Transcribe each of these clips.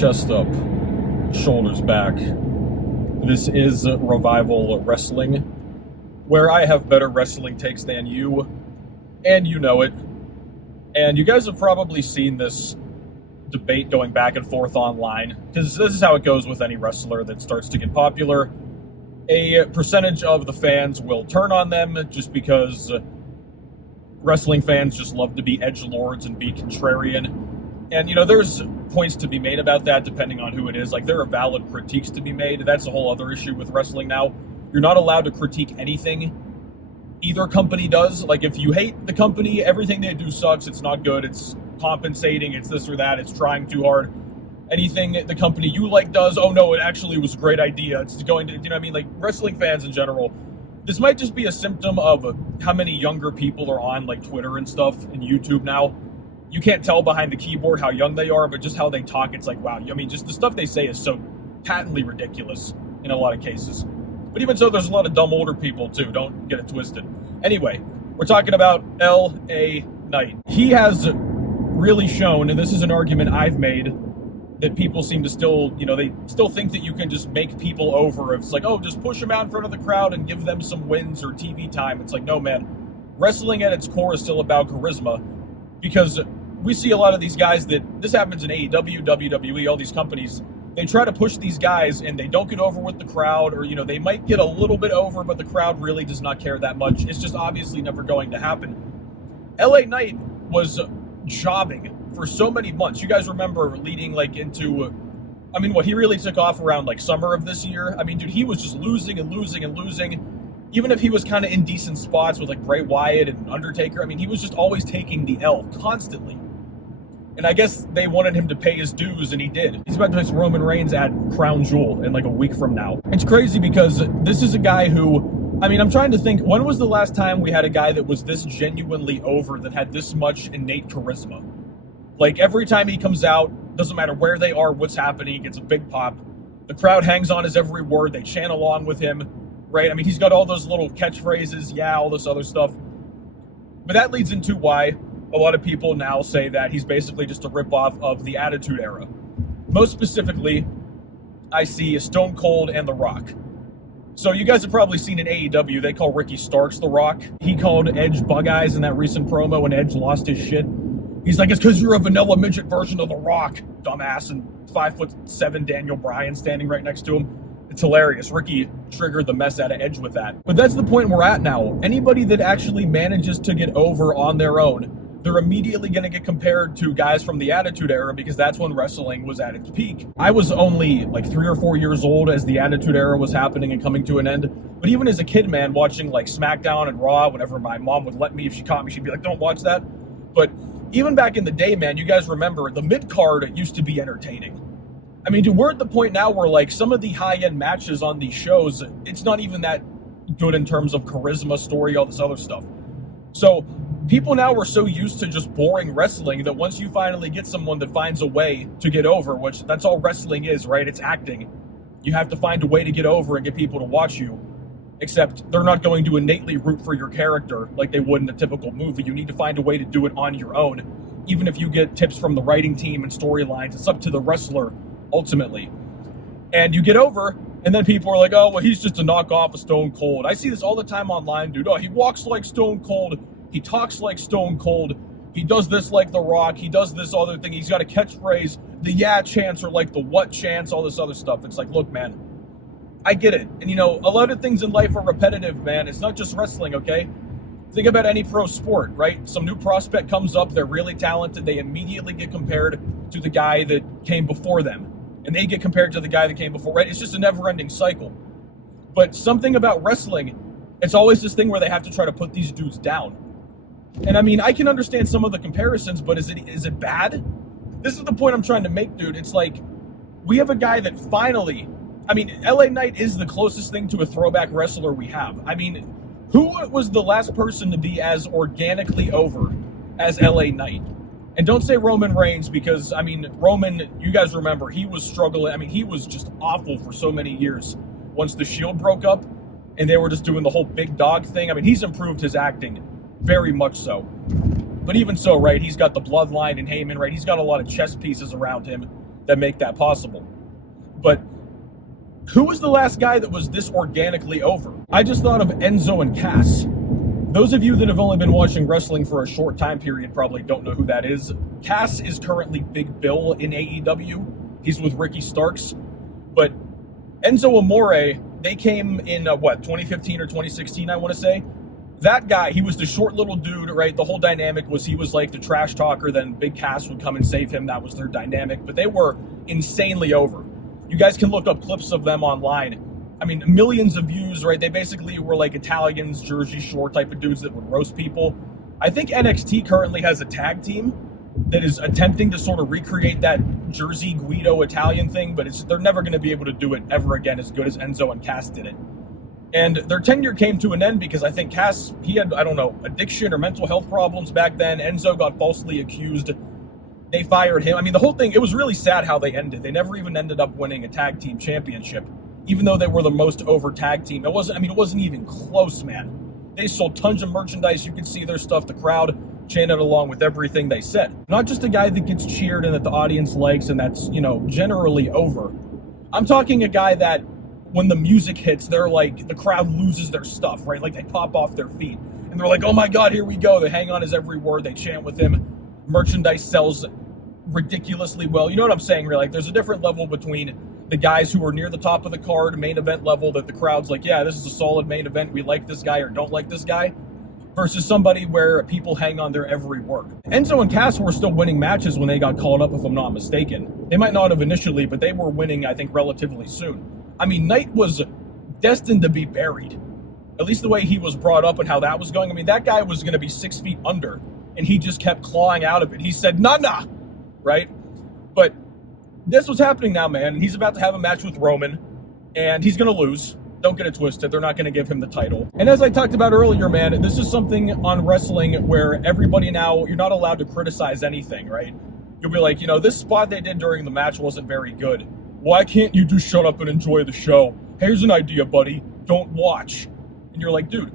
Chest up, shoulders back. This is Revival Wrestling, where I have better wrestling takes than you, and you know it. And you guys have probably seen this debate going back and forth online, because this is how it goes with any wrestler that starts to get popular. A percentage of the fans will turn on them just because wrestling fans just love to be edgelords and be contrarian. And, you know, there's points to be made about that depending on who it is. Like, there are valid critiques to be made. That's a whole other issue with wrestling now. You're not allowed to critique anything either company does. Like, if you hate the company, everything they do sucks, it's not good, it's compensating, it's this or that, it's trying too hard. Anything the company you like does, oh no, it actually was a great idea. It's going to, you know what I mean? Like, wrestling fans in general, this might just be a symptom of how many younger people are on, like, Twitter and stuff and YouTube now. You can't tell behind the keyboard how young they are, but just how they talk, it's like, wow. I mean, just the stuff they say is so patently ridiculous in a lot of cases. But even so, there's a lot of dumb older people, too. Don't get it twisted. Anyway, we're talking about L.A. Knight. He has really shown, and this is an argument I've made, that people seem to still, you know, they still think that you can just make people over. It's like, oh, just push them out in front of the crowd and give them some wins or TV time. It's like, no, man. Wrestling at its core is still about charisma, because we see a lot of these guys that, this happens in AEW, WWE, all these companies, they try to push these guys and they don't get over with the crowd, or, you know, they might get a little bit over, but the crowd really does not care that much. It's just obviously never going to happen. LA Knight was jobbing for so many months. You guys remember leading, like, into, I mean, what, he really took off around, like, summer of this year? I mean, dude, he was just losing and losing and losing. Even if he was kind of in decent spots with, like, Bray Wyatt and Undertaker, I mean, he was just always taking the L constantly. And I guess they wanted him to pay his dues, and he did. He's about to face Roman Reigns at Crown Jewel in like a week from now. It's crazy because this is a guy who, I mean, I'm trying to think, when was the last time we had a guy that was this genuinely over, that had this much innate charisma? Like, every time he comes out, doesn't matter where they are, what's happening, he gets a big pop. The crowd hangs on his every word, they chant along with him, right? I mean, he's got all those little catchphrases, yeah, all this other stuff. But that leads into why a lot of people now say that he's basically just a ripoff of the Attitude Era. Most specifically, I see Stone Cold and The Rock. So you guys have probably seen in AEW, they call Ricky Starks The Rock. He called Edge bug eyes in that recent promo when Edge lost his shit. He's like, it's because you're a vanilla midget version of The Rock, dumbass. And 5'7" Daniel Bryan standing right next to him. It's hilarious. Ricky triggered the mess out of Edge with that. But that's the point we're at now. Anybody that actually manages to get over on their own, they're immediately going to get compared to guys from the Attitude Era, because that's when wrestling was at its peak. I was only like 3 or 4 years old as the Attitude Era was happening and coming to an end. But even as a kid, man, watching like SmackDown and Raw, whenever my mom would let me, if she caught me, she'd be like, don't watch that. But even back in the day, man, you guys remember the mid-card used to be entertaining. I mean, dude, we're at the point now where like some of the high-end matches on these shows, it's not even that good in terms of charisma, story, all this other stuff. So people now are so used to just boring wrestling that once you finally get someone that finds a way to get over, which that's all wrestling is, right? It's acting. You have to find a way to get over and get people to watch you. Except they're not going to innately root for your character like they would in a typical movie. You need to find a way to do it on your own. Even if you get tips from the writing team and storylines, it's up to the wrestler ultimately. And you get over, and then people are like, oh, well, he's just a knockoff of Stone Cold. I see this all the time online, dude. Oh, he walks like Stone Cold. He talks like Stone Cold. He does this like The Rock. He does this other thing. He's got a catchphrase. The yeah chants are like the what chants, all this other stuff. It's like, look, man, I get it. And, you know, a lot of things in life are repetitive, man. It's not just wrestling, okay? Think about any pro sport, right? Some new prospect comes up. They're really talented. They immediately get compared to the guy that came before them. And they get compared to the guy that came before, right? It's just a never-ending cycle. But something about wrestling, it's always this thing where they have to try to put these dudes down. And I mean, I can understand some of the comparisons, but is it bad? This is the point I'm trying to make, dude. It's like, we have a guy that finally, I mean, LA Knight is the closest thing to a throwback wrestler we have. I mean, who was the last person to be as organically over as LA Knight? And don't say Roman Reigns, because, I mean, Roman, you guys remember, he was struggling. I mean, he was just awful for so many years. Once the Shield broke up and they were just doing the whole big dog thing, I mean, he's improved his acting very much so. But even so, right, he's got the bloodline and Heyman, right? He's got a lot of chess pieces around him that make that possible. But who was the last guy that was this organically over? I just thought of Enzo and Cass. Those of you that have only been watching wrestling for a short time period probably don't know who that is. Cass is currently Big Bill in AEW. He's with Ricky Starks. But Enzo Amore, they came in, 2015 or 2016, I want to say. That guy, he was the short little dude, right? The whole dynamic was he was like the trash talker, then Big Cass would come and save him. That was their dynamic. But they were insanely over. You guys can look up clips of them online. I mean, millions of views, right? They basically were like Italians, Jersey Shore type of dudes that would roast people. I think NXT currently has a tag team that is attempting to sort of recreate that Jersey Guido Italian thing, but they're never going to be able to do it ever again as good as Enzo and Cass did it. And their tenure came to an end because I think Cass, he had, addiction or mental health problems back then. Enzo got falsely accused. They fired him. I mean, the whole thing, it was really sad how they ended. They never even ended up winning a tag team championship, even though they were the most over tag team. It wasn't even close, man. They sold tons of merchandise. You could see their stuff. The crowd chanted along with everything they said. Not just a guy that gets cheered and that the audience likes and that's, generally over. I'm talking a guy that when the music hits, they're like, the crowd loses their stuff, right? Like they pop off their feet and they're like, oh my God, here we go. They hang on his every word. They chant with him. Merchandise sells ridiculously well. You know what I'm saying? Really? Like there's a different level between the guys who are near the top of the card, main event level, that the crowd's like, yeah, this is a solid main event. We like this guy or don't like this guy, versus somebody where people hang on their every word. Enzo and Cass were still winning matches when they got called up, if I'm not mistaken. They might not have initially, but they were winning, I think, relatively soon. I mean, Knight was destined to be buried. At least the way he was brought up and how that was going. I mean, that guy was going to be 6 feet under, and he just kept clawing out of it. He said, nah, right? But this was happening now, man. And he's about to have a match with Roman, and he's going to lose. Don't get it twisted. They're not going to give him the title. And as I talked about earlier, man, this is something on wrestling where everybody now, you're not allowed to criticize anything, right? You'll be like, this spot they did during the match wasn't very good. Why can't you just shut up and enjoy the show? Here's an idea, buddy. Don't watch. And you're like, dude,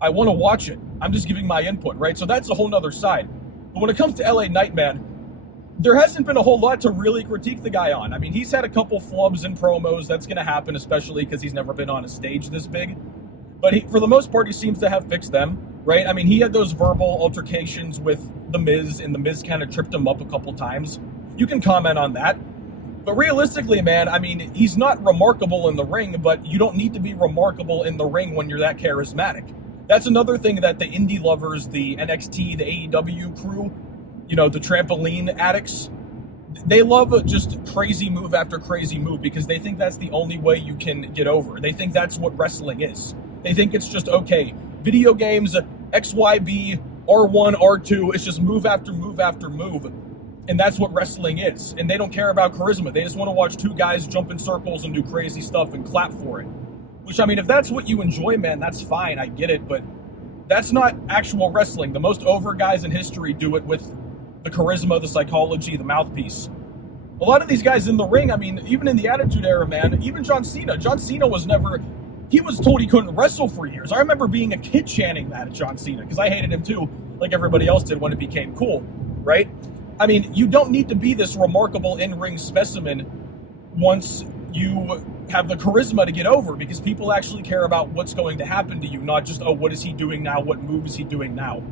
I want to watch it. I'm just giving my input, right? So that's a whole nother side. But when it comes to LA Knight, man, there hasn't been a whole lot to really critique the guy on. I mean, he's had a couple flubs in promos. That's going to happen, especially because he's never been on a stage this big. But for the most part, he seems to have fixed them, right? I mean, he had those verbal altercations with The Miz, and The Miz kind of tripped him up a couple times. You can comment on that. But realistically, man, I mean, he's not remarkable in the ring, but you don't need to be remarkable in the ring when you're that charismatic. That's another thing that the indie lovers, the NXT, the AEW crew, the trampoline addicts, they love just crazy move after crazy move because they think that's the only way you can get over. They think that's what wrestling is. They think it's just, okay, video games, XYB, R1, R2, it's just move after move after move. And that's what wrestling is. And they don't care about charisma. They just want to watch two guys jump in circles and do crazy stuff and clap for it. Which, I mean, if that's what you enjoy, man, that's fine. I get it. But that's not actual wrestling. The most over guys in history do it with the charisma, the psychology, the mouthpiece. A lot of these guys in the ring, I mean, even in the Attitude Era, man, even John Cena. John Cena was never... He was told he couldn't wrestle for years. I remember being a kid chanting that at John Cena because I hated him too, like everybody else did when it became cool, right? I mean, you don't need to be this remarkable in-ring specimen once you have the charisma to get over, because people actually care about what's going to happen to you, not just, oh, what is he doing now? What move is he doing now?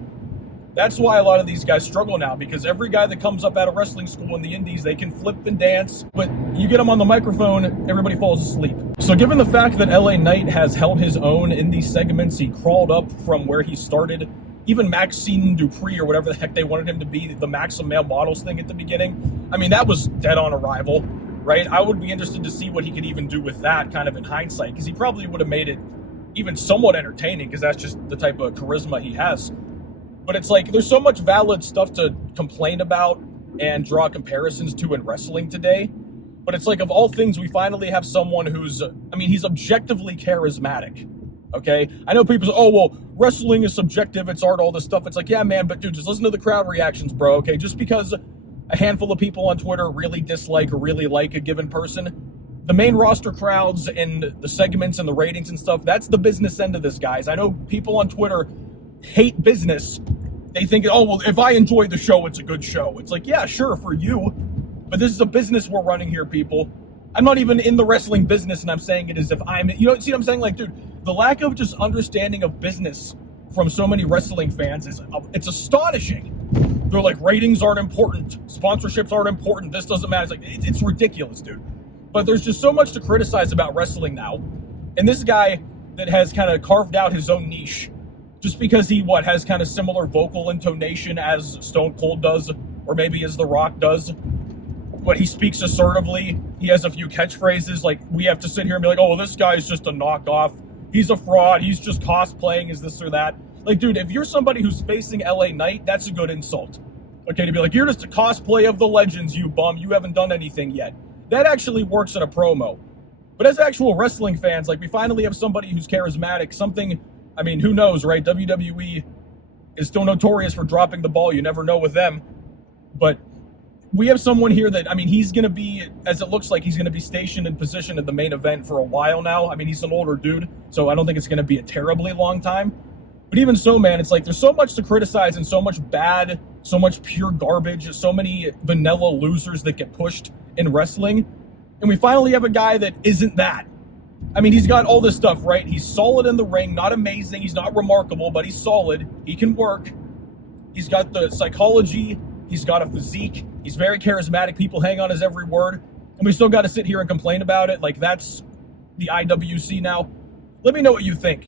That's why a lot of these guys struggle now, because every guy that comes up out of wrestling school in the indies, they can flip and dance, but you get them on the microphone, everybody falls asleep. So given the fact that LA Knight has held his own in these segments, he crawled up from where he started. Even Maxine Dupree, or whatever the heck they wanted him to be, the Maxim Male Models thing at the beginning, I mean, that was dead on arrival, right? I would be interested to see what he could even do with that kind of in hindsight, because he probably would have made it even somewhat entertaining, because that's just the type of charisma he has. But it's like, there's so much valid stuff to complain about and draw comparisons to in wrestling today. But it's like, of all things, we finally have someone who's, I mean, he's objectively charismatic. Okay? I know people say, oh, well, wrestling is subjective, it's art, all this stuff. It's like, yeah, man, but dude, just listen to the crowd reactions, bro, okay? Just because a handful of people on Twitter really dislike or really like a given person, the main roster crowds and the segments and the ratings and stuff, that's the business end of this, guys. I know people on Twitter hate business. They think, oh, well, if I enjoy the show, it's a good show. It's like, yeah, sure, for you. But this is a business we're running here, people. I'm not even in the wrestling business, and I'm saying it as if I'm, you know, see what I'm saying? Like, dude, the lack of just understanding of business from so many wrestling fans it's astonishing. They're like, ratings aren't important, sponsorships aren't important, this doesn't matter. It's like, it's ridiculous, dude. But there's just so much to criticize about wrestling now. And this guy that has kind of carved out his own niche, just because he, has kind of similar vocal intonation as Stone Cold does, or maybe as The Rock does. But he speaks assertively. He has a few catchphrases. Like, we have to sit here and be like, oh, well, this guy's just a knockoff. He's a fraud. He's just cosplaying as this or that. Like, dude, if you're somebody who's facing LA Knight, that's a good insult. Okay, to be like, you're just a cosplay of the legends, you bum. You haven't done anything yet. That actually works in a promo. But as actual wrestling fans, like, we finally have somebody who's charismatic. Something, I mean, who knows, right? WWE is still notorious for dropping the ball. You never know with them. But we have someone here that, I mean, he's going to be, as it looks like, he's going to be stationed in position at the main event for a while now. I mean, he's an older dude, so I don't think it's going to be a terribly long time. But even so, man, it's like there's so much to criticize and so much bad, so much pure garbage, so many vanilla losers that get pushed in wrestling. And we finally have a guy that isn't that. I mean, he's got all this stuff, right? He's solid in the ring, not amazing, he's not remarkable, but he's solid. He can work. He's got the psychology. He's got a physique. He's very charismatic. People hang on his every word. And we still got to sit here and complain about it. Like, that's the IWC now. Let me know what you think.